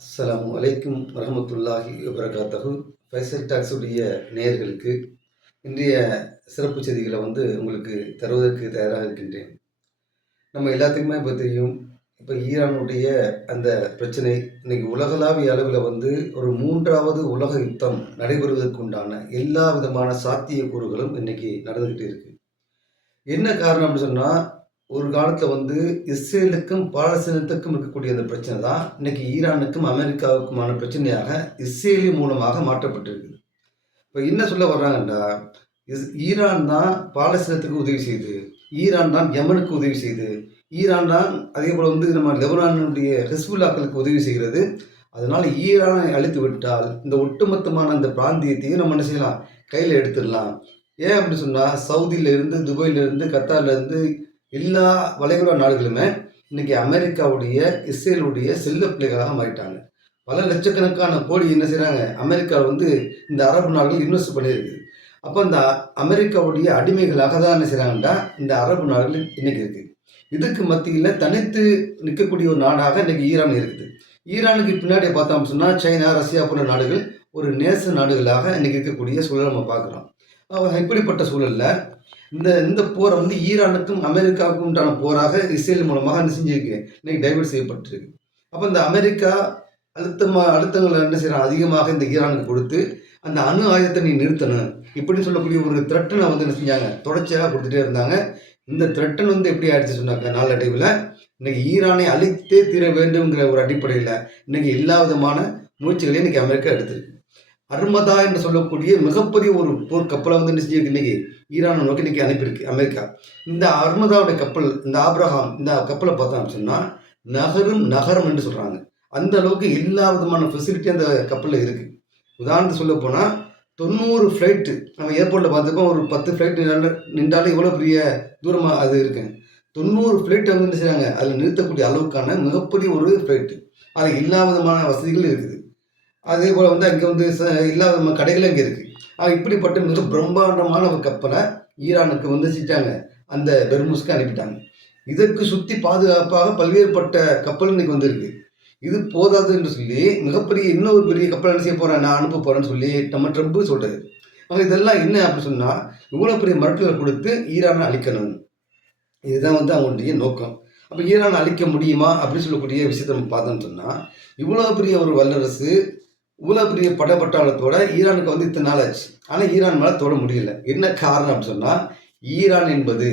அஸ்ஸலாமு அலைக்கும் வரஹ்மத்துல்லாஹி வபரகாத்தஹு. ஃபைசல் டாக்ஸுடைய நேயர்களுக்கு இன்றைய சிறப்பு செய்திகளை உங்களுக்கு தருவதற்கு தயாராக இருக்கின்றேன். நம்ம எல்லாத்துக்குமே இப்போ தெரியும். இப்போ ஈரானுடைய அந்த பிரச்சனை இன்னைக்கு உலகளாவிய அளவில் ஒரு மூன்றாவது உலக யுத்தம் நடைபெறுவதற்கு உண்டான எல்லா விதமான சாத்தியக்கூறுகளும் இன்னைக்கு நடந்துக்கிட்டு இருக்கு. என்ன காரணம் அப்படின்னு சொன்னால், ஒரு காலத்தில் இஸ்ரேலுக்கும் பாலஸ்தீனத்துக்கும் இருக்கக்கூடிய அந்த பிரச்சனை தான் இன்னைக்கு ஈரானுக்கும் அமெரிக்காவுக்குமான பிரச்சனையாக இஸ்ரேலி மூலமாக மாற்றப்பட்டிருக்கு. இப்போ என்ன சொல்ல வர்றாங்கன்னா, ஈரான் தான் பாலஸ்தீனத்துக்கு உதவி செய்யுது, ஈரான் தான் யமனுக்கு உதவி செய்யுது, ஈரான் தான் அதே போல் நம்ம லெபனானுடைய ஹிஸ்புல்லாக்களுக்கு உதவி செய்கிறது. அதனால ஈரானை அழித்து விட்டால் இந்த ஒட்டுமொத்தமான அந்த பிராந்தியத்தையும் நம்ம என்ன செய்யலாம், கையில் எடுத்துடலாம். ஏன் அப்படின்னு சொன்னால், சவுதியிலேருந்து, துபாயிலேருந்து, கத்தார்லேருந்து எல்லா வளைகுடா நாடுகளுமே இன்னைக்கு அமெரிக்காவுடைய இஸ்ரேலுடைய செல்ல பிள்ளைகளாக மாறிட்டாங்க. பல லட்சக்கணக்கான கோடி என்ன செய்கிறாங்க, அமெரிக்கா இந்த அரபு நாடுகள் இன்வெஸ்ட் பண்ணியிருக்கு. அப்போ இந்த அமெரிக்காவுடைய அடிமைகளாக தான் என்ன செய்கிறாங்கன்னா இந்த அரபு நாடுகள் இன்னைக்கு இருக்குது. இதுக்கு மத்தியில் தனித்து நிற்கக்கூடிய ஒரு நாடாக இன்னைக்கு ஈரான் இருக்குது. ஈரானுக்கு பின்னாடி பார்த்தோம் சொன்னால் சைனா, ரஷ்யா போன்ற நாடுகள் ஒரு நேச நாடுகளாக இன்னைக்கு இருக்கக்கூடிய சூழலை நம்ம பார்க்குறோம். இப்படிப்பட்ட சூழலில் இந்த போரை ஈரானுக்கும் அமெரிக்காவுக்கும் உண்டான போராக இஸ்ரேல் மூலமாக என்ன செஞ்சிருக்கு, இன்னைக்கு டைவர்ட் செய்யப்பட்டிருக்கு. அப்போ இந்த அமெரிக்கா அழுத்தங்களை என்ன செய்யறாங்க, அதிகமாக இந்த ஈரானுக்கு கொடுத்து அந்த அணு ஆயுதத்தை நீ நிறுத்தணும் இப்படின்னு சொல்லக்கூடிய ஒரு த்ரெட்டனை என்ன செஞ்சாங்க, தொடர்ச்சியாக கொடுத்துட்டே இருந்தாங்க. இந்த த்ரெட்டன் எப்படி ஆயிடுச்சு சொன்னாங்க, நாளடைவில் இன்னைக்கு ஈரானை அழித்தே தீர வேண்டும்ங்கிற ஒரு அடிப்படையில் இன்னைக்கு எல்லா விதமான முயற்சிகளையும் இன்னைக்கு அமெரிக்கா எடுத்திருக்கு. அர்மதா என்று சொல்லக்கூடிய மிகப்பெரிய ஒரு போர் கப்பலை என்ன செஞ்சிருக்கு, இன்னைக்கு ஈரானை நோக்கி இன்னைக்கு அனுப்பியிருக்கு அமெரிக்கா. இந்த அர்மதாவுடைய கப்பல், இந்த ஆப்ரஹாம் இந்த கப்பலை பார்த்தோம் சொன்னால் நகரம் என்று சொல்கிறாங்க. அந்த அளவுக்கு எல்லா விதமான ஃபெசிலிட்டி அந்த கப்பலில் இருக்குது. உதாரணத்துக்கு சொல்ல போனால் 90 ஃப்ளைட்டு நம்ம ஏர்போர்ட்டில் பார்த்துப்போம். ஒரு 10 ஃப்ளைட் நின்றாலும் எவ்வளோ பெரிய தூரமாக அது இருக்கு. 90 ஃப்ளைட்டை என்ன செய்கிறாங்க, அதில் நிறுத்தக்கூடிய அளவுக்கான மிகப்பெரிய ஒரு ஃப்ளைட்டு. அதில் எல்லா விதமான வசதிகளும் இருக்குது. அதே போல் அங்கே எல்லா விதமான கடைகளும் இங்கே இருக்குது. இப்படிப்பட்ட மிக பிரம்மாண்டமான ஒரு கப்பலை ஈரானுக்கு செஞ்சிட்டாங்க, அந்த பெர்முஸ்க்கு அனுப்பிட்டாங்க. இதற்கு சுற்றி பாதுகாப்பாக பல்வேறுபட்ட கப்பல் இன்னைக்கு வந்திருக்கு. இது போதாது என்று சொல்லி மிகப்பெரிய இன்னொரு பெரிய கப்பல் என்ன செய்ய போகிறேன், நான் அனுப்ப போகிறேன்னு சொல்லி நம்ம ட்ரம்ப் சொல்கிறது. இதெல்லாம் என்ன அப்படின்னு சொன்னால், இவ்வளோ பெரிய மிரட்டலை கொடுத்து ஈரானை அழிக்கணும், இதுதான் அவங்களுடைய நோக்கம். அப்போ ஈரானை அழிக்க முடியுமா அப்படின்னு சொல்லக்கூடிய விஷயத்தை நம்ம பார்த்தோம்னு சொன்னால், இவ்வளோ பெரிய ஒரு வல்லரசு, இவ்வளோ பெரிய படைப்பட்டாளத்தோட ஈரானுக்கு இத்தனை நாள் ஆச்சு. ஆனால் ஈரான் மேலே தொட முடியல. என்ன காரணம் அப்படின்னு சொன்னால், ஈரான் என்பது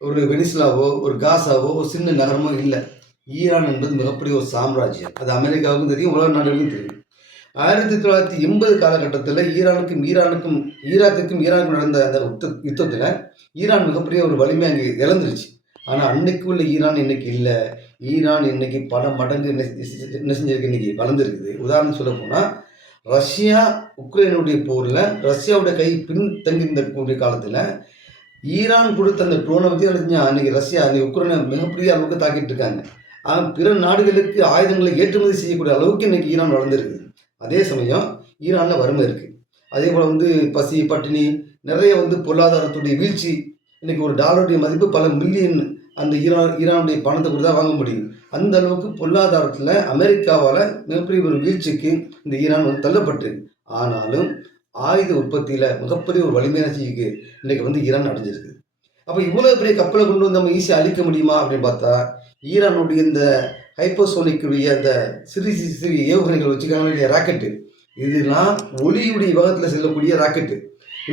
ஒரு வெனிசுலாவோ ஒரு காசாவோ ஒரு சின்ன நகரமோ இல்லை. ஈரான் என்பது மிகப்பெரிய ஒரு சாம்ராஜ்யம். அது அமெரிக்காவுக்கும் தெரியும், உலக நாடுகளுக்கும் தெரியும். 1980 காலகட்டத்தில் ஈரானுக்கும் ஈராக்குக்கும் நடந்த அந்த யுத்தத்தில் ஈரான் மிகப்பெரிய ஒரு வலிமை அங்கே இழந்துருச்சு. ஆனால் அன்னைக்கு உள்ள ஈரான் இன்னைக்கு இல்லை. ஈரான் இன்னைக்கு பல மடங்கு என்ன செஞ்சிருக்கு, இன்னைக்கு வளர்ந்துருக்குது. உதாரணம் சொல்ல போனால், ரஷ்யா உக்ரைனுடைய போரில் ரஷ்யாவுடைய கை பின்தங்கியிருந்தக்கூடிய காலத்தில் ஈரான் கொடுத்த அந்த ட்ரோனை பற்றி அன்னைக்கு ரஷ்யா அன்னைக்கு உக்ரைனை மிகப்பெரிய அளவுக்கு தாக்கிட்டு இருக்காங்க. பிற நாடுகளுக்கு ஆயுதங்களை ஏற்றுமதி செய்யக்கூடிய அளவுக்கு இன்னைக்கு ஈரான் வளர்ந்துருக்குது. அதே சமயம் ஈரானில் வறுமை இருக்குது. அதே போல் பசி பட்டினி நிறைய பொருளாதாரத்துடைய வீழ்ச்சி. இன்னைக்கு ஒரு டாலருடைய மதிப்பு பல மில்லியன் அந்த ஈரானுடைய பணத்தை கூட தான் வாங்க முடியும். அந்த அளவுக்கு பொருளாதாரத்தில் அமெரிக்காவால் மிகப்பெரிய ஒரு வீழ்ச்சிக்கு இந்த ஈரான் தள்ளப்பட்டிருக்கு. ஆனாலும் ஆயுத உற்பத்தியில் மிகப்பெரிய ஒரு வலிமையான செய்திக்கு இன்னைக்கு ஈரான் அடைஞ்சிருக்கு. அப்போ இவ்வளோ பெரிய கப்பலை கொண்டு நம்ம ஈஸியாக அழிக்க முடியுமா அப்படின்னு பார்த்தா, ஈரானுடைய இந்த ஹைப்பர்சோனிக்குரிய அந்த சிறிய ஏவுகணைகள் வச்சுக்காங்க ராக்கெட்டு, இதெல்லாம் ஒளியுடைய வேகத்தில் செல்லக்கூடிய ராக்கெட்டு.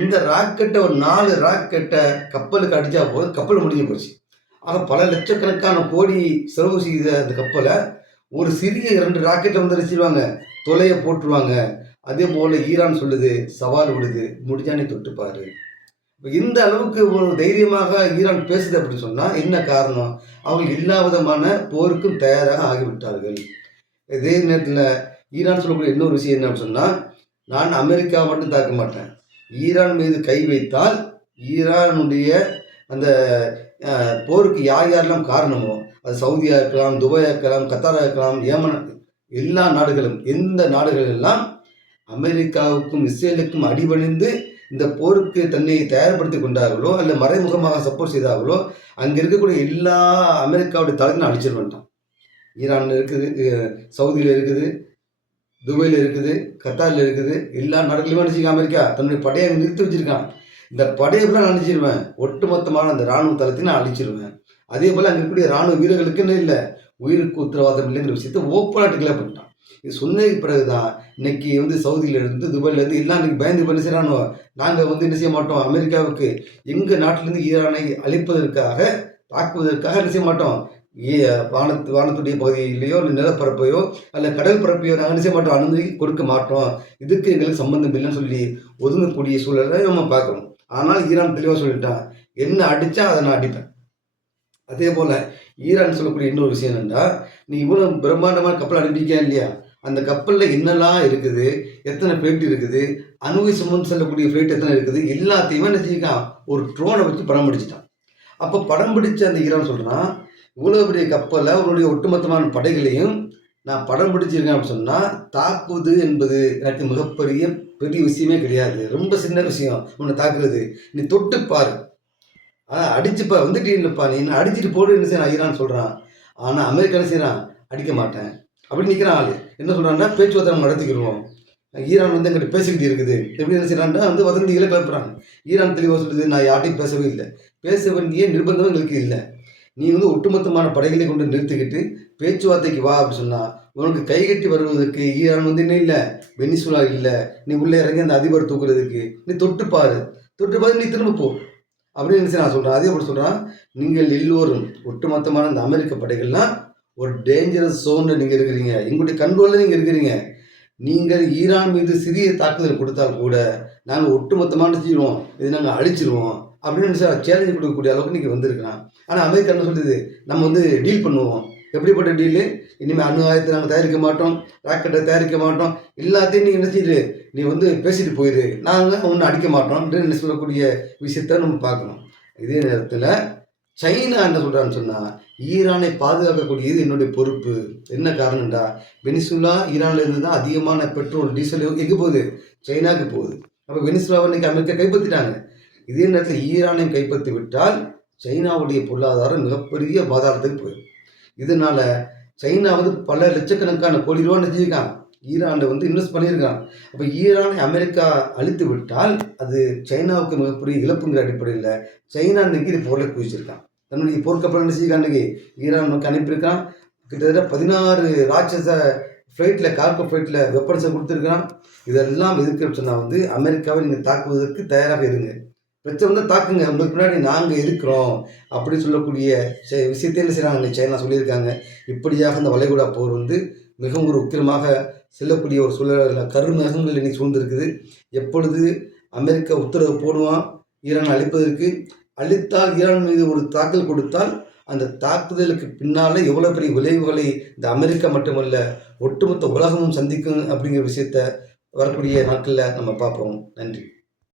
இந்த ராக்கெட்டை ஒரு 4 ராக்கெட்டை கப்பலுக்கு அடித்தா போதும், கப்பல் முடிஞ்சு போச்சு. ஆக பல லட்சக்கணக்கான கோடி செலவு செய்த அந்த கப்பலை ஒரு சிறிய 2 ராக்கெட்டில் நினைச்சிடுவாங்க, தொலைய போட்டுருவாங்க. அதே போல் ஈரான் சொல்லுது, சவால் விடுது, முடிஞ்சானே தொட்டுப்பாரு. இந்த அளவுக்கு ஒரு தைரியமாக ஈரான் பேசுது அப்படின்னு சொன்னால் என்ன காரணம், அவங்க எல்லா விதமான போருக்கும் தயாராக ஆகிவிட்டார்கள். இதே நேரத்தில் ஈரான் சொல்லக்கூடிய இன்னொரு விஷயம் என்னன்னு சொன்னால், நான் அமெரிக்கா மட்டும் தாக்க மாட்டேன், ஈரான் மீது கை வைத்தால் ஈரானுடைய அந்த போருக்கு யாரெல்லாம் காரணமோ, அது சவுதியாக இருக்கலாம், துபாயாக இருக்கலாம், கத்தாராக இருக்கலாம், ஏமன், எல்லா நாடுகளும், எந்த நாடுகள் எல்லாம் அமெரிக்காவுக்கும் இஸ்ரேலுக்கும் அடிபணிந்து இந்த போருக்கு தன்னை தயார்படுத்தி கொண்டார்களோ அல்ல மறைமுகமாக சப்போர்ட் செய்தார்களோ, அங்கே இருக்கக்கூடிய எல்லா அமெரிக்காவுடைய தலைவனை அழிச்சிட வேண்டாம். ஈரான்ல இருக்குது, சவுதியில் இருக்குது, துபாயில் இருக்குது, கத்தாரில் இருக்குது. எல்லா நாடுகளையுமே நினச்சிக்க அமெரிக்கா தன்னுடைய படையை நிறுத்தி வச்சிருக்கான். இந்த படையை நான் அழிச்சிருவேன். ஒட்டுமொத்தமான அந்த இராணுவ தளத்தையும் நான் அழிச்சிருவேன். அதே போல் அங்கே இருக்கக்கூடிய இராணுவ வீரர்களுக்குன்னு இல்லை, உயிருக்கு உத்தரவாதம் இல்லைங்கிற விஷயத்தை ஓப்பனாக டிக்ளேர் பண்ணிட்டான். இது சொன்னதுக்கு பிறகுதான் இன்னைக்கு சவுதியிலேருந்து துபாயிலேருந்து எல்லாம் இன்னைக்கு பயந்து பண்ணி செய்கிறானோ, நாங்கள் என்ன செய்ய மாட்டோம், அமெரிக்காவுக்கு எங்கள் நாட்டிலேருந்து ஈரானை அழிப்பதற்காக தாக்குவதற்காக என்ன செய்ய மாட்டோம், வானத்துடைய பகுதியிலையோ இல்லை நிலப்பரப்பையோ அல்ல கடல் பரப்பையோ நாங்கள் என்ன செய்ய மாட்டோம், அனுமதி கொடுக்க மாட்டோம், இதுக்கு எங்களுக்கு சம்பந்தம் இல்லைன்னு சொல்லி ஒதுங்கக்கூடிய சூழலை நம்ம பார்க்குறோம். ஆனால் ஈரான் தெளிவாக சொல்லிட்டான், என்ன அடித்தா அதை நான் அடிப்பேன். அதே போல் ஈரான் சொல்லக்கூடிய இன்னொரு விஷயம் என்னென்னா, நீ இவ்வளோ பிரம்மாண்டமான கப்பல் அனுப்பிக்கா இல்லையா, அந்த கப்பலில் என்னெல்லாம் இருக்குது, எத்தனை ஃப்ளைட் இருக்குது, அணுவை சுமந்து செல்லக்கூடிய ஃப்ளைட் எத்தனை இருக்குது, எல்லாத்தையுமே என்ன செஞ்சுக்கான், ஒரு ட்ரோனை வச்சு படம் பிடிச்சிட்டான். அப்போ படம் பிடிச்ச அந்த ஈரான் சொல்கிறான், இவ்வளோ பெரிய கப்பலை உன்னுடைய ஒட்டுமொத்தமான படைகளையும் நான் படம் பிடிச்சிருக்கேன் அப்படின்னு சொன்னால், தாக்குவது என்பது எனக்கு மிகப்பெரிய விஷயமே கிடையாது, ரொம்ப சின்ன விஷயம் உன்னை தாக்குறது. நீ தொட்டு பாரு, அடிச்சுப்பா வந்துட்டீங்கப்பா, நீ என்ன அடிச்சுட்டு போடு என்ன செய்யறான் ஈரான் சொல்கிறான். ஆனால் அமெரிக்கா என்ன செய்யறான், அடிக்க மாட்டேன் அப்படின்னு நிற்கிறான். ஆள் என்ன சொல்கிறான்னா, பேச்சுவார்த்தை நடத்திக்கிடுவோம், ஈரான் எங்கிட்ட பேசிக்கிட்டு இருக்குது எப்படி என்ன செய்யறான்னா வதந்திகளை கிளப்புறாங்க. ஈரான் தெளிவாக சொல்லுது, நான் யார்ட்டையும் பேசவே இல்லை, பேச வேண்டிய நிர்பந்தம் எங்களுக்கு இல்லை, நீ ஒட்டுமொத்தமான படைகளை கொண்டு நிறுத்திக்கிட்டு பேச்சுவார்த்தைக்கு வா அப்படின்னு சொன்னால், உனக்கு கைகட்டி வருவதற்கு ஈரான் இன்னும் இல்லை, வெனிசுலா இல்லை, நீ உள்ளே இறங்கி அந்த அதிபர் தூக்குறதுக்கு நீ தொட்டுப்பாரு நீ திரும்ப போ அப்படின்னு நான் சொல்கிறேன். அதே போல் சொல்கிறான், நீங்கள் எல்லோரும் ஒட்டுமொத்தமான இந்த அமெரிக்க படைகள்லாம் ஒரு டேஞ்சரஸ் ஜோனில் நீங்கள் இருக்கிறீங்க, எங்களுடைய கண்ட்ரோலில் நீங்கள் இருக்கிறீங்க, நீங்கள் ஈரான் மீது சிறிய தாக்குதல் கொடுத்தால் கூட நாங்கள் ஒட்டுமொத்தமான செய்வோம், இது நாங்கள் அழிச்சிருவோம் அப்படின்னு சேலஞ்சு கொடுக்கக்கூடிய அளவுக்கு நீங்கள் வந்திருக்கிறான். ஆனால் அமெரிக்கா என்ன சொல்லுது, நம்ம டீல் பண்ணுவோம். எப்படிப்பட்ட டீலு, இனிமேல் அணு ஆயுதத்தை நாங்கள் தயாரிக்க மாட்டோம், ராக்கெட்டை தயாரிக்க மாட்டோம், எல்லாத்தையும் நீங்கள் என்ன செய்யுது, நீ பேசிட்டு போயிரு, நாங்கள் ஒன்றும் அடிக்க மாட்டோம் அப்படின்னு சொல்லக்கூடிய விஷயத்த நம்ம பார்க்கணும். இதே நேரத்தில் சைனா என்ன சொல்கிறான்னு சொன்னால், ஈரானை பாதுகாக்கக்கூடியது என்னுடைய பொறுப்பு. என்ன காரணம்டா, வெனிசுலா ஈரான்லேருந்து தான் அதிகமான பெட்ரோல் டீசல் எங்கே போகுது, சைனாவுக்கு போகுது. அப்போ வெனிசுலாவை இன்னைக்கு அமெரிக்கா கைப்பற்றிட்டாங்க. இதே நேரத்தில் ஈரானை கைப்பற்றி விட்டால் சைனாவுடைய பொருளாதாரம் மிகப்பெரிய பாதாளத்துக்கு போயிடும். இதனால சைனா பல லட்சக்கணக்கான கோடி ரூபா செஞ்சுருக்கான், ஈரானில் இன்வெஸ்ட் பண்ணியிருக்கான். அப்போ ஈரானை அமெரிக்கா அழித்து விட்டால் அது சைனாவுக்கு மிகப்பெரிய இழப்புங்கிற அடிப்படையில் சைனா இன்னைக்கு இது பொருளை குவிச்சிருக்கான். தன்னுடைய போர்க்கப்பல் என்ன செஞ்சுக்கான், இன்னைக்கு ஈரான் நோக்கி அனுப்பியிருக்கான். கிட்டத்தட்ட 16 ராட்சச ஃப்ளைட்டில் கார்கோ ஃப்ளைட்டில் வெப்பன்ஸை கொடுத்துருக்கான். இதெல்லாம் எதுக்கு சொன்னால் அமெரிக்காவை நீங்கள் தாக்குவதற்கு தயாராக இருங்க, பிரச்சனை தாக்குங்க, உங்களுக்கு பின்னாடி நாங்கள் இருக்கிறோம் அப்படி சொல்லக்கூடிய விஷயத்தை என்ன செய்கிறாங்க சைனா சொல்லியிருக்காங்க. இப்படியாக இந்த வளைகுடா போர் மிகவும் ஒரு உக்கிரமாக செல்லக்கூடிய ஒரு சூழலில் கருநகங்கள் இன்னைக்கு சூழ்ந்திருக்குது. எப்பொழுது அமெரிக்கா உத்தரவு போடுவான் ஈரான் அழிப்பதற்கு, அழித்தால் ஈரான் மீது ஒரு தாக்கல் கொடுத்தால் அந்த தாக்குதலுக்கு பின்னால் எவ்வளோ பெரிய விளைவுகளை இந்த அமெரிக்கா மட்டுமல்ல ஒட்டுமொத்த உலகமும் சந்திக்கும் அப்படிங்கிற விஷயத்த வரக்கூடிய நாட்களில் நம்ம பார்ப்போம். நன்றி.